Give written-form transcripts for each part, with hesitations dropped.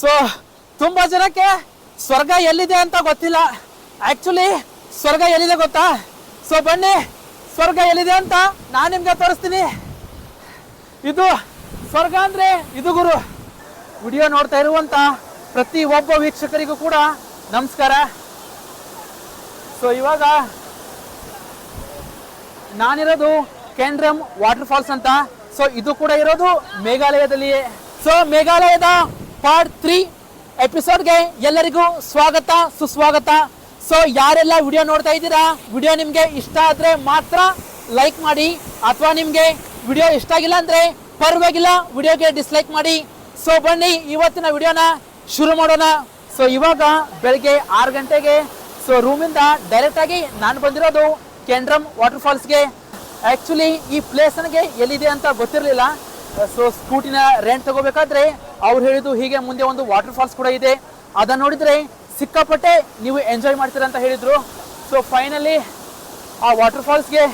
So ತುಂಬಾ ಜನಕ್ಕೆ ಸ್ವರ್ಗ ಎಲ್ಲಿದೆ ಅಂತ ಗೊತ್ತಿಲ್ಲ. ಆಕ್ಚುಲಿ ಸ್ವರ್ಗ ಎಲ್ಲಿದೆ ಗೊತ್ತಾ? ಸೊ ಬನ್ನಿ, ಸ್ವರ್ಗ ಎಲ್ಲಿದೆ ಅಂತ ನಾನು ನಿಮ್ಗೆ ತೋರಿಸ್ತೀನಿ. ಇದು ಸ್ವರ್ಗ ಅಂದ್ರೆ ಇದು ಗುರು. ವಿಡಿಯೋ ನೋಡ್ತಾ ಇರುವಂತ ಪ್ರತಿ ಒಬ್ಬ ವೀಕ್ಷಕರಿಗೂ ಕೂಡ ನಮಸ್ಕಾರ. ಸೊ ಇವಾಗ ನಾನಿರೋದು ಕೆಂಡ್ರಮ್ ವಾಟರ್ ಫಾಲ್ಸ್ ಅಂತ. ಸೊ ಇದು ಕೂಡ ಇರೋದು ಮೇಘಾಲಯದಲ್ಲಿಯೇ. ಸೊ ಮೇಘಾಲಯದ ಪಾರ್ಟ್ 3 ಎಪಿಸೋಡ್ಗೆ ಎಲ್ಲರಿಗೂ ಸ್ವಾಗತ ಸುಸ್ವಾಗತ. ಸೊ ಯಾರೆಲ್ಲ ವಿಡಿಯೋ ನೋಡ್ತಾ ಇದ್ದೀರಾ, ವಿಡಿಯೋ ನಿಮ್ಗೆ ಇಷ್ಟ ಆದ್ರೆ ಮಾತ್ರ ಲೈಕ್ ಮಾಡಿ, ಅಥವಾ ನಿಮ್ಗೆ ವಿಡಿಯೋ ಇಷ್ಟ ಆಗಿಲ್ಲ ಅಂದ್ರೆ ಪರವಾಗಿಲ್ಲ, ವಿಡಿಯೋಗೆ ಡಿಸ್ಲೈಕ್ ಮಾಡಿ. ಸೊ ಬನ್ನಿ ಇವತ್ತಿನ ವಿಡಿಯೋನ ಶುರು ಮಾಡೋಣ. ಸೊ ಇವಾಗ ಬೆಳಗ್ಗೆ 6 ಗಂಟೆಗೆ ಸೊ ರೂಮಿಂದ ಡೈರೆಕ್ಟ್ ಆಗಿ ನಾನು ಬಂದಿರೋದು ಕೆಂಡ್ರಮ್ ವಾಟರ್ ಫಾಲ್ಸ್ಗೆ. ಆಕ್ಚುಲಿ ಈ ಪ್ಲೇಸ್ ನನಗೆ ಎಲ್ಲಿದೆ ಅಂತ ಗೊತ್ತಿರಲಿಲ್ಲ. ಸೊ ಸ್ಕೂಟಿನ ರೆಂಟ್ ತಗೋಬೇಕಾದ್ರೆ ಅವ್ರು ಹೇಳಿದ್ದು ಹೀಗೆ ಮುಂದೆ ಒಂದು ವಾಟರ್ ಫಾಲ್ಸ್ ಕೂಡ ಇದೆ, ಅದನ್ನ ನೋಡಿದ್ರೆ ಸಿಕ್ಕಾಪಟ್ಟೆ ನೀವು ಎಂಜಾಯ್ ಮಾಡ್ತೀರ ಅಂತ ಹೇಳಿದ್ರು. ಸೊ ಫೈನಲಿ ಆ ವಾಟರ್ ಫಾಲ್ಸ್ಗೆ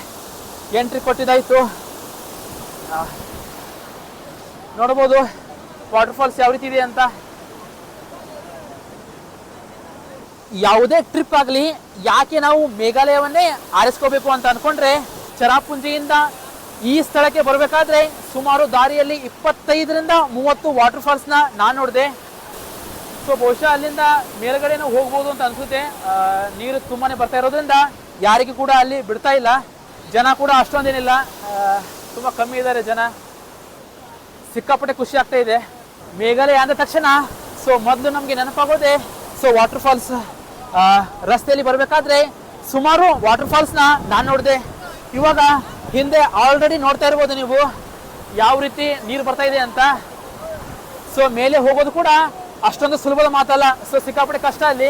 ಎಂಟ್ರಿ ಕೊಟ್ಟಿದ್ದಾಯ್ತು. ನೋಡ್ಬೋದು ವಾಟರ್ ಫಾಲ್ಸ್ ಯಾವ ರೀತಿ ಇದೆ ಅಂತ. ಯಾವುದೇ ಟ್ರಿಪ್ ಆಗಲಿ, ಯಾಕೆ ನಾವು ಮೇಘಾಲಯವನ್ನೇ ಆರಿಸ್ಕೋಬೇಕು ಅಂತ ಅನ್ಕೊಂಡ್ರೆ, ಚರಾಪುಂಜಿಯಿಂದ ಈ ಸ್ಥಳಕ್ಕೆ ಬರಬೇಕಾದ್ರೆ ಸುಮಾರು ದಾರಿಯಲ್ಲಿ 25ರಿಂದ 30 ವಾಟರ್ ಫಾಲ್ಸ್ನ ನಾನು ನೋಡಿದೆ. ಸೊ ಬಹುಶಃ ಅಲ್ಲಿಂದ ಮೇಲ್ಗಡೆನೂ ಹೋಗ್ಬೋದು ಅಂತ ಅನ್ಸುತ್ತೆ. ನೀರು ತುಂಬಾನೇ ಬರ್ತಾ ಇರೋದ್ರಿಂದ ಯಾರಿಗೂ ಕೂಡ ಅಲ್ಲಿ ಬಿಡ್ತಾ ಇಲ್ಲ. ಜನ ಕೂಡ ಅಷ್ಟೊಂದೇನಿಲ್ಲ, ತುಂಬ ಕಮ್ಮಿ ಇದ್ದಾರೆ ಜನ. ಸಿಕ್ಕಾಪಟ್ಟೆ ಖುಷಿ ಆಗ್ತಾ ಇದೆ. ಮೇಘಾಲಯ ಅಂದ ತಕ್ಷಣ ಸೊ ಮೊದಲು ನಮಗೆ ನೆನಪಾಗೋದೆ ಸೊ ವಾಟರ್ ಫಾಲ್ಸ್. ರಸ್ತೆಯಲ್ಲಿ ಬರಬೇಕಾದ್ರೆ ಸುಮಾರು ವಾಟರ್ ಫಾಲ್ಸ್ನ ನಾನು ನೋಡಿದೆ. ಇವಾಗ ಹಿಂದೆ ಆಲ್ರೆಡಿ ನೋಡ್ತಾ ಇರ್ಬೋದು ನೀವು ಯಾವ ರೀತಿ ನೀರು ಬರ್ತಾ ಇದೆ ಅಂತ. ಸೊ ಮೇಲೆ ಹೋಗೋದು ಕೂಡ ಅಷ್ಟೊಂದು ಸುಲಭದ ಮಾತಲ್ಲ. ಸೊ ಸಿಕ್ಕಾಪಟ್ಟೆ ಕಷ್ಟ ಅಲ್ಲಿ.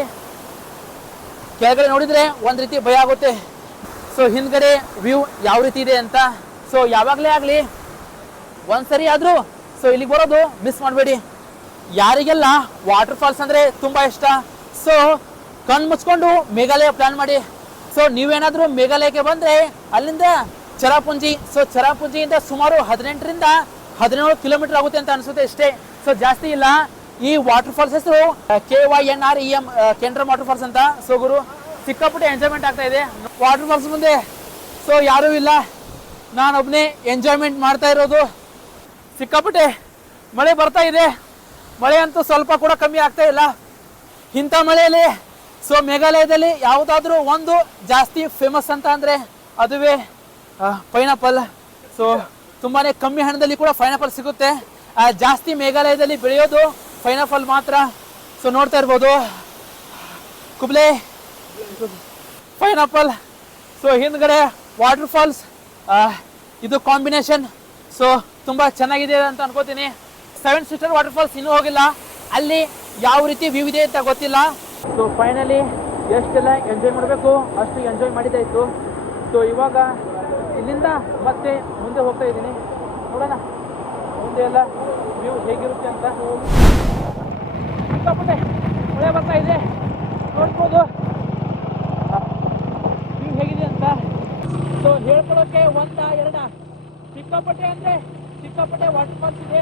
ಕೆಳಗಡೆ ನೋಡಿದ್ರೆ ಒಂದ್ ರೀತಿ ಭಯ ಆಗುತ್ತೆ. ಸೊ ಹಿಂದ್ಗಡೆ ವ್ಯೂ ಯಾವ ರೀತಿ ಇದೆ ಅಂತ. ಸೊ ಯಾವಾಗಲೇ ಆಗಲಿ ಒಂದ್ಸರಿ ಆದ್ರೂ ಸೊ ಇಲ್ಲಿಗೆ ಬರೋದು ಮಿಸ್ ಮಾಡಬೇಡಿ. ಯಾರಿಗೆಲ್ಲ ವಾಟರ್ ಫಾಲ್ಸ್ ಅಂದ್ರೆ ತುಂಬಾ ಇಷ್ಟ, ಸೊ ಕಣ್ ಮುಚ್ಕೊಂಡು ಮೇಘಾಲಯ ಪ್ಲಾನ್ ಮಾಡಿ. ಸೊ ನೀವೇನಾದ್ರೂ ಮೇಘಾಲಯಕ್ಕೆ ಬಂದ್ರೆ ಅಲ್ಲಿಂದ ಚರಾಪುಂಜಿ, ಸೊ ಚರಾಪುಂಜಿಯಿಂದ ಸುಮಾರು 18ರಿಂದ 17 ಕಿಲೋಮೀಟರ್ ಆಗುತ್ತೆ ಅಂತ ಅನ್ಸುತ್ತೆ ಅಷ್ಟೇ. ಸೊ ಜಾಸ್ತಿ ಇಲ್ಲ. ಈ ವಾಟರ್ ಫಾಲ್ಸ್ ಹೆಸರು KYNREM ಕೆಂಡ್ರಮ್ ವಾಟರ್ ಫಾಲ್ಸ್ ಅಂತ. ಸೊ ಗುರು ಸಿಕ್ಕಾಪಟ್ಟೆ ಎಂಜಾಯ್ಮೆಂಟ್ ಆಗ್ತಾ ಇದೆ. ವಾಟರ್ ಫಾಲ್ಸ್ ಮುಂದೆ ಸೊ ಯಾರೂ ಇಲ್ಲ, ನಾನೊಬ್ಬನೇ ಎಂಜಾಯ್ಮೆಂಟ್ ಮಾಡ್ತಾ ಇರೋದು. ಸಿಕ್ಕಾಪಟ್ಟೆ ಮಳೆ ಬರ್ತಾ ಇದೆ. ಮಳೆ ಅಂತೂ ಸ್ವಲ್ಪ ಕೂಡ ಕಮ್ಮಿ ಆಗ್ತಾ ಇಲ್ಲ. ಇಂಥ ಮಳೆಯಲ್ಲಿ ಸೊ ಮೇಘಾಲಯದಲ್ಲಿ ಯಾವುದಾದ್ರೂ ಒಂದು ಜಾಸ್ತಿ ಫೇಮಸ್ ಅಂತ ಅಂದ್ರೆ ಅದುವೇ ಪೈನಾಪಲ್. ಸೊ ತುಂಬಾನೇ ಕಮ್ಮಿ ಹಣದಲ್ಲಿ ಕೂಡ ಪೈನಾಪಲ್ ಸಿಗುತ್ತೆ. ಜಾಸ್ತಿ ಮೇಘಾಲಯದಲ್ಲಿ ಬೆಳೆಯೋದು ಪೈನಾಪಲ್ ಮಾತ್ರ. ಸೊ ನೋಡ್ತಾ ಇರ್ಬೋದು ಕುಬ್ಲೆ ಪೈನಾಪಲ್. ಸೊ ಹಿಂದ್ಗಡೆ ವಾಟರ್ ಫಾಲ್ಸ್, ಇದು ಕಾಂಬಿನೇಷನ್ ಸೊ ತುಂಬಾ ಚೆನ್ನಾಗಿದೆ ಅಂತ ಅನ್ಕೋತೀನಿ. 7 ಸಿಸ್ಟರ್ ವಾಟರ್ ಫಾಲ್ಸ್ ಇನ್ನೂ ಹೋಗಿಲ್ಲ, ಅಲ್ಲಿ ಯಾವ ರೀತಿ ವ್ಯೂ ಇದೆ ಅಂತ ಗೊತ್ತಿಲ್ಲ. ಸೊ ಫೈನಲಿ ಎಷ್ಟೆಲ್ಲ ಎಂಜಾಯ್ ಮಾಡಬೇಕು ಅಷ್ಟು ಎಂಜಾಯ್ ಮಾಡಿದ್ದಾಯಿತು. ಸೊ ಇವಾಗ ಇಲ್ಲಿಂದ ಮತ್ತೆ ಮುಂದೆ ಹೋಗ್ತಾ ಇದ್ದೀನಿ. ನೋಡೋಣ ಮುಂದೆ ಎಲ್ಲ ವ್ಯೂ ಹೇಗಿರುತ್ತೆ ಅಂತ. ಸಿಕ್ಕಾಪಟ್ಟೆ ಮಳೆ ಬರ್ತಾ ಇದೆ, ನೋಡ್ಬೋದು ವ್ಯೂ ಹೇಗಿದೆ ಅಂತ. ಸೊ ಹೇಳ್ಕೊಳಕ್ಕೆ ಒಂದ ಸಿಕ್ಕಾಪಟ್ಟೆ ಅಂದರೆ ಸಿಕ್ಕಾಪಟ್ಟೆ ವಾಟರ್ ಫಾಲ್ಸ್ ಇದೆ.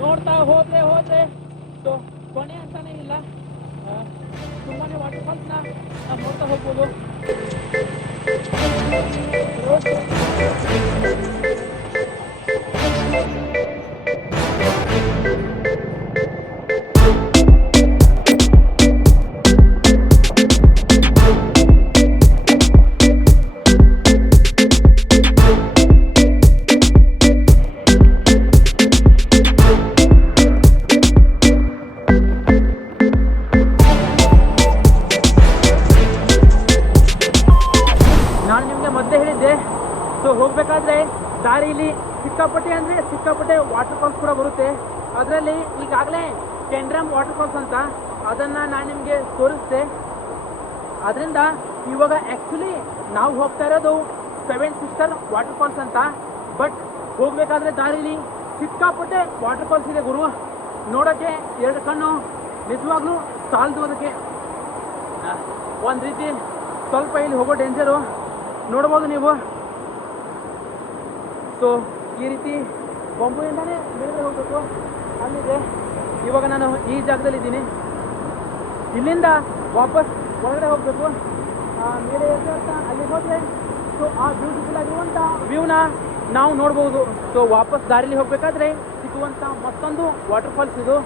ನೋಡ್ತಾ ಹೋದ್ರೆ ಸೊ ಕೊನೆ ಅಂತಾನೆ ಇಲ್ಲ. ತುಂಬಾನೇ ವಾಟರ್ ಫಾಲ್ಸ್ನ ನಾವು ನೋಡ್ತಾ ಹೋಗ್ಬೋದು. ಹೋಗ್ಬೇಕಾದ್ರೆ ದಾರಿಲಿ ಸಿಕ್ಕಾಪಟ್ಟೆ ಅಂದರೆ ಸಿಕ್ಕಾಪಟ್ಟೆ ವಾಟರ್ ಫಾಲ್ಸ್ ಕೂಡ ಬರುತ್ತೆ. ಅದರಲ್ಲಿ ಈಗಾಗಲೇ ಕೆಂಡ್ರಮ್ ವಾಟರ್ ಫಾಲ್ಸ್ ಅಂತ ಅದನ್ನು ನಾನು ನಿಮಗೆ ತೋರಿಸ್ದೆ. ಅದರಿಂದ ಇವಾಗ ಆ್ಯಕ್ಚುಲಿ ನಾವು ಹೋಗ್ತಾ ಇರೋದು 7 ಸಿಸ್ಟರ್ ವಾಟರ್ ಫಾಲ್ಸ್ ಅಂತ. ಬಟ್ ಹೋಗ್ಬೇಕಾದ್ರೆ ದಾರಿಲಿ ಸಿಕ್ಕಾಪಟ್ಟೆ ವಾಟರ್ ಫಾಲ್ಸ್ ಇದೆ ಗುರು. ನೋಡೋಕ್ಕೆ 2 ಕಣ್ಣು ನಿಜವಾಗ್ಲೂ ಸಾಲದು. ಅದಕ್ಕೆ ಒಂದು ರೀತಿ ಸ್ವಲ್ಪ ಇಲ್ಲಿ ಹೋಗೋ ಡೇಂಜರು ನೋಡ್ಬೋದು ನೀವು. ಸೊ ಈ ರೀತಿ ಬೊಂಬುಯಿಂದನೇ ಮೇಲೆ ಹೋಗಬೇಕು. ಅಲ್ಲಿದೆ ಇವಾಗ ನಾನು ಈ ಜಾಗದಲ್ಲಿ ಇದ್ದೀನಿ. ಇಲ್ಲಿಂದ ವಾಪಸ್ ಒಳಗಡೆ ಹೋಗಬೇಕು. ಮೇಲೆ ಅಂತ ಅಲ್ಲಿ ಹೋದರೆ ಸೊ ಆ ಬ್ಯೂಟಿಫುಲ್ ಆಗಿರುವಂಥ ವ್ಯೂನ ನಾವು ನೋಡ್ಬೋದು. ಸೊ ವಾಪಸ್ ದಾರಿಲಿ ಹೋಗಬೇಕಾದ್ರೆ ಸಿಗುವಂಥ ಮತ್ತೊಂದು ವಾಟರ್ ಫಾಲ್ಸ್ ಇದು.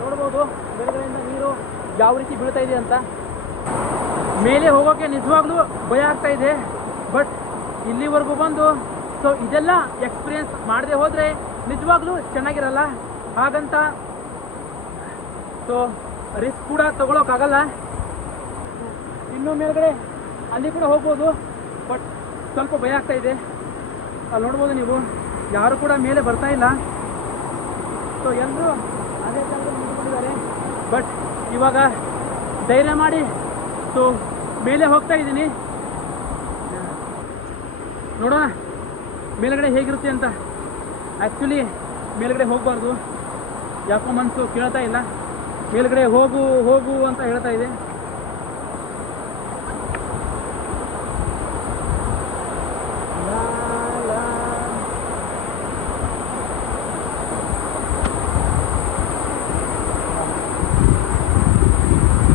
ನೋಡ್ಬೋದು ಮೇಲ್ಗಡೆಯಿಂದ ನೀರು ಯಾವ ರೀತಿ ಬೀಳ್ತಾ ಇದೆ ಅಂತ. ಮೇಲೆ ಹೋಗೋಕ್ಕೆ ನಿಜವಾಗ್ಲೂ ಭಯ ಆಗ್ತಾ ಇದೆ. ಬಟ್ ಇಲ್ಲಿವರೆಗೂ ಬಂದು ಸೊ ಇದೆಲ್ಲ ಎಕ್ಸ್ಪೀರಿಯನ್ಸ್ ಮಾಡದೆ ಹೋದರೆ ನಿಜವಾಗ್ಲೂ ಚೆನ್ನಾಗಿರಲ್ಲ. ಹಾಗಂತ ಸೊ ರಿಸ್ಕ್ ಕೂಡ ತಗೊಳ್ಳೋಕ್ಕಾಗಲ್ಲ. ಇನ್ನೂ ಮೇಲ್ಗಡೆ ಅಲ್ಲಿ ಕೂಡ ಹೋಗ್ಬೋದು. ಬಟ್ ಸ್ವಲ್ಪ ಭಯ ಆಗ್ತಾ ಇದೆ. ಅಲ್ಲಿ ನೋಡ್ಬೋದು ನೀವು ಯಾರು ಕೂಡ ಮೇಲೆ ಬರ್ತಾ ಇಲ್ಲ. ಸೊ ಎಲ್ಲರೂ ಅದೇ ಜಾಗದಲ್ಲಿ ನಿಂತ್ಕೊಂಡಿದ್ದಾರೆ. ಬಟ್ ಇವಾಗ ಧೈರ್ಯ ಮಾಡಿ ಸೊ ಮೇಲೆ ಹೋಗ್ತಾ ಇದ್ದೀನಿ. ನೋಡೋಣ ಮೇಲ್ಗಡೆ ಹೇಗಿರುತ್ತೆ ಅಂತ. ಆ್ಯಕ್ಚುಲಿ ಮೇಲ್ಗಡೆ ಹೋಗಬಾರ್ದು, ಯಾಕೋ ಮನಸ್ಸು ಕೇಳ್ತಾ ಇಲ್ಲ. ಮೇಲ್ಗಡೆ ಹೋಗು ಹೋಗು ಅಂತ ಹೇಳ್ತಾ ಇದೆ.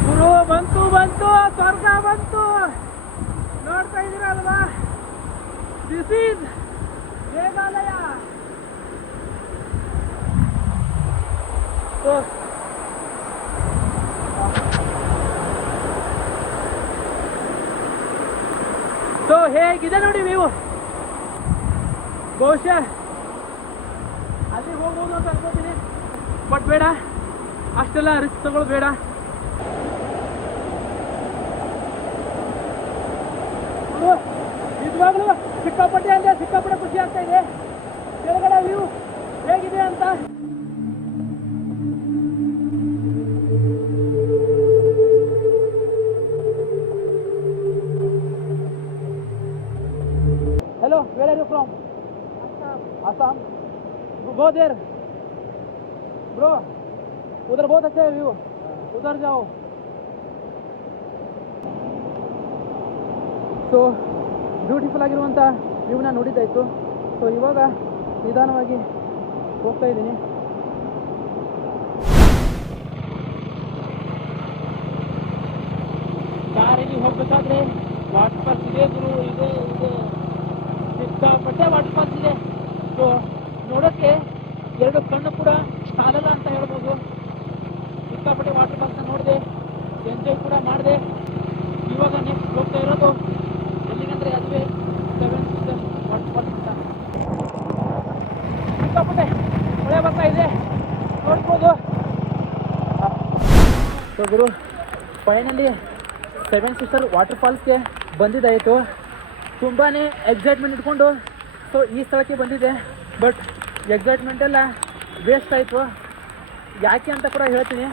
ಗುರು ಬಂತು ಬಂತು, ಸ್ವರ್ಗ ಬಂತು. ನೋಡ್ತಾ ಇದ್ದೀರಲ್ವಾ, ದಿಸ್ ಈಸ್ ಮೇಘಾಲಯ. ಸೊ ಹೇಗಿದೆ ನೋಡಿ ನೀವು. ಬಹುಶಃ ಅಲ್ಲಿ ಹೋಗ್ಬೋದು ಅಂತ ಅನ್ಕೋತೀನಿ. ಬಟ್ ಬೇಡ, ಅಷ್ಟೆಲ್ಲ ರಿಸ್ಕ್ ತಗೊಳ್ಳೋದು ಬೇಡ. ನಿಜವಾಗ್ಲೂ ಸಿಕ್ಕಾಪಟ್ಟೆ ಅಂದರೆ ಸಿಕ್ಕಾಪಟ್ಟೆ ಖುಷಿ ಆಗ್ತಾ ಇದೆ. ಕೆಳಗಡೆ ವ್ಯೂ ಹೇಗಿದೆ ಅಂತ. Hello, where are you from? Assam. Go there. Bro, उधर बहुत अच्छा है व्यू. उधर जाओ. ಸೊ ಬ್ಯೂಟಿಫುಲ್ ಆಗಿರುವಂಥ ವ್ಯೂನ ನೋಡಿದ್ದಾಯಿತು. ಸೊ ಇವಾಗ ನಿಧಾನವಾಗಿ ಹೋಗ್ತಾ ಇದ್ದೀನಿ. ದಾರಿಯಲ್ಲಿ ಹೋಗ್ಬೇಕಾದ್ರೆ ವಾಟರ್ ಫಾಲ್ಸ್ ಇದೆ ಗುರು, ಇದೆ ಇದೆ ಸಿಕ್ಕಾಪಟ್ಟೆ ವಾಟರ್ ಫಾಲ್ಸ್ ಇದೆ. ಸೊ ನೋಡೋಕ್ಕೆ ಎರಡು ಕಣ್ಣು ಕೂಡ ಸಾಲಲ್ಲ ಅಂತ ಹೇಳ್ಬೋದು. ಸಿಕ್ಕಾಪಟ್ಟೆ ವಾಟರ್ ಫಾಲ್ಸ್ನ ನೋಡಿದೆ, ಎಂಜಾಯ್ ಕೂಡ ಮಾಡಿದೆ. ಇವಾಗ ನೆಕ್ಸ್ಟ್ ಹೋಗ್ತಾ ಇರೋದು ಎಲ್ಲಿಗಂದ್ರೆ ಅದುವೇ 7 Sisters ವಾಟರ್ ಫಾಲ್ಸ್ ಅಂತ. ಸಿಕ್ಕಾಪಟ್ಟೆ ಮಳೆ ಬರ್ತಾ ಇದೆ, ನೋಡ್ಬೋದು. ಸೊ ಗುರು ಫೈನಲಿ 7 Sisters ವಾಟರ್ ಫಾಲ್ಸ್ಗೆ ಬಂದಿದ್ದಾಯಿತು. ತುಂಬಾ ಎಕ್ಸೈಟ್ಮೆಂಟ್ ಇಟ್ಕೊಂಡು ಸೊ ಈ ಸ್ಥಳಕ್ಕೆ ಬಂದಿದೆ. ಬಟ್ ಎಕ್ಸೈಟ್ಮೆಂಟ್ ಎಲ್ಲ ವೇಸ್ಟ್ ಆಯಿತು. ಯಾಕೆ ಅಂತ ಕೂಡ ಹೇಳ್ತೀನಿ.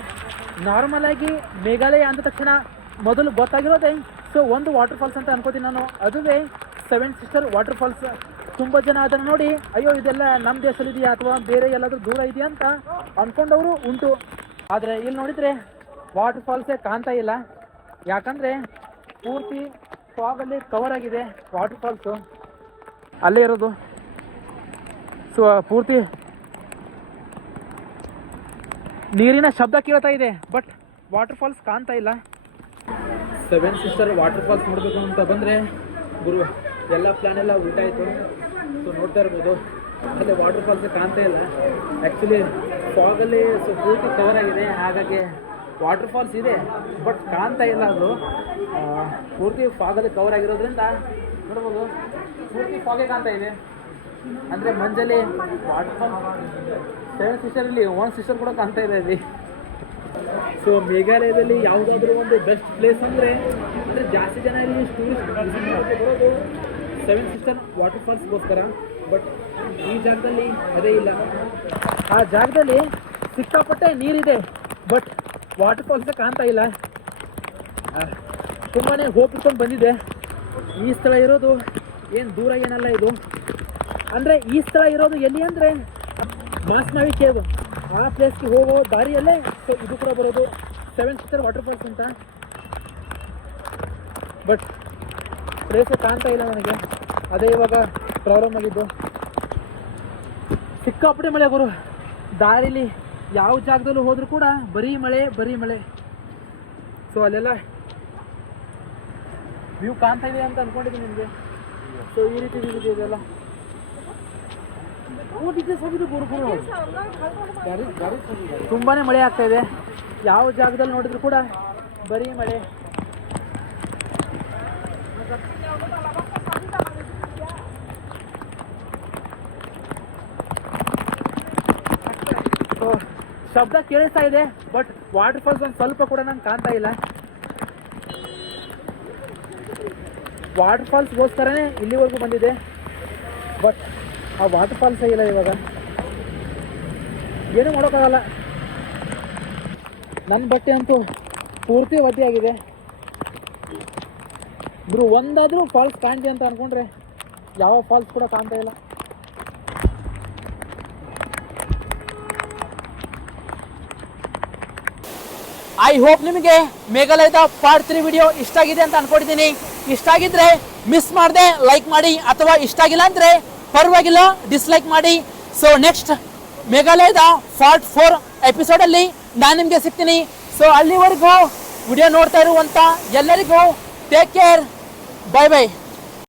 ನಾರ್ಮಲಾಗಿ ಮೇಘಾಲಯ ಅಂದ ತಕ್ಷಣ ಮೊದಲು ಗೊತ್ತಾಗಿರೋದೆ ಸೊ ಒಂದು ವಾಟರ್ ಫಾಲ್ಸ್ ಅಂತ ಅನ್ಕೋತೀನಿ ನಾನು, ಅದುವೇ 7 Sisters ವಾಟರ್ ಫಾಲ್ಸ್. ತುಂಬ ಜನ ಅದನ್ನು ನೋಡಿ ಅಯ್ಯೋ ಇದೆಲ್ಲ ನಮ್ಮ ದೇಶದಲ್ಲಿದೆಯಾ ಅಥವಾ ಬೇರೆ ಎಲ್ಲಾದರೂ ದೂರ ಇದೆಯಾ ಅಂತ ಅಂದ್ಕೊಂಡವರು ಉಂಟು. ಆದರೆ ಇಲ್ಲಿ ನೋಡಿದರೆ ವಾಟರ್ ಫಾಲ್ಸೇ ಕಾಣ್ತಾ ಇಲ್ಲ. ಯಾಕಂದರೆ ಪೂರ್ತಿ ಫಾಗಲ್ಲಿ ಕವರ್ ಆಗಿದೆ ವಾಟರ್ ಫಾಲ್ಸು, ಅಲ್ಲೇ ಇರೋದು. ಸೊ ಪೂರ್ತಿ ನೀರಿನ ಶಬ್ದ ಕೇಳ್ತಾ ಇದೆ, ಬಟ್ ವಾಟರ್ ಫಾಲ್ಸ್ ಕಾಣ್ತಾ ಇಲ್ಲ. 7 Sisters ವಾಟರ್ ಫಾಲ್ಸ್ ನೋಡಬೇಕು ಅಂತ ಬಂದರೆ ಗುರು ಎಲ್ಲ ಪ್ಲ್ಯಾನ್ ಎಲ್ಲ ಉಲ್ಟಾಯಿತು. ಸೊ ನೋಡ್ತಾ ಇರ್ಬೋದು ಅಲ್ಲೇ ವಾಟರ್ ಫಾಲ್ಸ್ ಕಾಣ್ತಾ ಇಲ್ಲ. ಆ್ಯಕ್ಚುಲಿ ಫಾಗಲ್ಲಿ ಸೊ ಪೂರ್ತಿ ಕವರ್ ಆಗಿದೆ, ಹಾಗಾಗಿ ವಾಟರ್ ಫಾಲ್ಸ್ ಇದೆ ಬಟ್ ಕಾಣ್ತಾ ಇಲ್ಲ. ಅದು ಪೂರ್ತಿ ಫಾಗಲ್ಲಿ ಕವರ್ ಆಗಿರೋದ್ರಿಂದ ನೋಡ್ಬೋದು ಪೂರ್ತಿ ಫಾಗೇ ಕಾಣ್ತಾ ಇದೆ. ಅಂದರೆ ಮಂಜಲ್ಲಿ ವಾಟರ್ ಫಾಲ್ಸ್ 7 Sistersಲ್ಲಿ 1 Sister ಕೂಡ ಕಾಣ್ತಾ ಇದೆ ಅಲ್ಲಿ. ಸೊ ಮೇಘಾಲಯದಲ್ಲಿ ಯಾವುದಾದ್ರೂ ಒಂದು ಬೆಸ್ಟ್ ಪ್ಲೇಸ್ ಅಂದರೆ ಜಾಸ್ತಿ ಜನ ಇಲ್ಲಿ ಟೂರಿಸ್ಟ್ ಬರೋದು 7 Sisters ವಾಟರ್ ಫಾಲ್ಸ್ಗೋಸ್ಕರ. ಬಟ್ ಈ ಜಾಗದಲ್ಲಿ ಅದೇ ಇಲ್ಲ. ಆ ಜಾಗದಲ್ಲಿ ಸಿಕ್ಕಾಪಟ್ಟೆ ನೀರಿದೆ, ಬಟ್ ವಾಟರ್ ಫಾಲ್ಸ್ ಕಾಣ್ತಾ ಇಲ್ಲ. ತುಂಬಾ ಹೋಪ್ ಇಟ್ಕೊಂಡು ಬಂದಿದೆ. ಈ ಸ್ಥಳ ಇರೋದು ಏನು ದೂರ ಏನಲ್ಲ ಇದು. ಅಂದರೆ ಈ ಸ್ಥಳ ಇರೋದು ಎಲ್ಲಿ ಅಂದರೆ ಮಾಸ್ನಾವಿ ಕೇವ್, ಆ ಪ್ಲೇಸ್ಗೆ ಹೋಗೋ ದಾರಿಯಲ್ಲೇ ಸೊ ಇದು ಕೂಡ ಬರೋದು 7 Sisters ವಾಟರ್ ಫಾಲ್ಸ್ ಅಂತ. ಬಟ್ ಪ್ಲೇಸೇ ಕಾಣ್ತಾ ಇಲ್ಲ ನನಗೆ, ಅದೇ ಇವಾಗ ಪ್ರಾಬ್ಲಮ್ ಆಗಿದ್ದು. ಸಿಕ್ಕಾಪಟ್ಟೆ ಮಳೆ ಗುರು, ದಾರಿಲಿ ಯಾವ ಜಾಗದಲ್ಲೂ ಹೋದ್ರೂ ಕೂಡ ಬರೀ ಮಳೆ ಬರೀ ಮಳೆ. ಸೊ ಅಲ್ಲೆಲ್ಲ ವ್ಯೂ ಕಾಣ್ತಾ ಇದೆ ಅಂತ ಅನ್ಕೊಂಡಿದ್ದೀನಿ ನಿಮಗೆ. ಸೊ ಈ ರೀತಿ ವ್ಯೂ ಇದೆ ಇದೆಲ್ಲ. ತುಂಬಾನೇ ಮಳೆ ಆಗ್ತಾ ಇದೆ. ಯಾವ ಜಾಗದಲ್ಲಿ ನೋಡಿದ್ರು ಕೂಡ ಬರೀ ಮಳೆ. ಸೊ ಶಬ್ದ ಕೇಳಿಸ್ತಾ ಇದೆ, ಬಟ್ ವಾಟರ್ ಫಾಲ್ಸ್ ಒಂದು ಸ್ವಲ್ಪ ಕೂಡ ನಂಗೆ ಕಾಣ್ತಾ ಇಲ್ಲ. ವಾಟರ್ ಫಾಲ್ಸ್ಗೋಸ್ಕರನೇ ಇಲ್ಲಿವರೆಗೂ ಬಂದಿದೆ, ಬಟ್ ಆ ವಾಟರ್ ಫಾಲ್ಸ್ ಇಲ್ಲ. ಇವಾಗ ಏನೂ ಮಾಡೋಕ್ಕಾಗಲ್ಲ. ನನ್ನ ಬಟ್ಟೆ ಅಂತೂ ಪೂರ್ತಿ ಒದ್ದೆಯಾಗಿದೆ. ಇದ್ರು ಒಂದಾದರೂ ಫಾಲ್ಸ್ ಕಾಣ್ತಿ ಅಂತ ಅಂದ್ಕೊಂಡ್ರೆ ಯಾವ ಫಾಲ್ಸ್ ಕೂಡ ಕಾಣ್ತಾ ಇಲ್ಲ. ಐ ಹೋಪ್ ನಿಮಗೆ ಮೇಘಾಲಯದ ಪಾರ್ಟ್ 3 ವಿಡಿಯೋ ಇಷ್ಟ ಆಗಿದೆ ಅಂತ ಅನ್ಕೊಂಡಿದ್ದೀನಿ. ಇಷ್ಟ ಆಗಿದ್ರೆ ಮಿಸ್ ಮಾಡದೆ ಲೈಕ್ ಮಾಡಿ, ಅಥವಾ ಇಷ್ಟ ಆಗಿಲ್ಲ ಅಂದರೆ ಪರವಾಗಿಲ್ಲ ಡಿಸ್ಲೈಕ್ ಮಾಡಿ. ಸೊ ನೆಕ್ಸ್ಟ್ ಮೇಘಾಲಯದ ಪಾರ್ಟ್ 4 ಎಪಿಸೋಡಲ್ಲಿ ನಾನು ನಿಮಗೆ ಸಿಗ್ತೀನಿ. ಸೊ ಅಲ್ಲಿವರೆಗೂ ವಿಡಿಯೋ ನೋಡ್ತಾ ಇರುವಂಥ ಎಲ್ಲರಿಗೂ ಟೇಕ್ ಕೇರ್, ಬಾಯ್ ಬಾಯ್.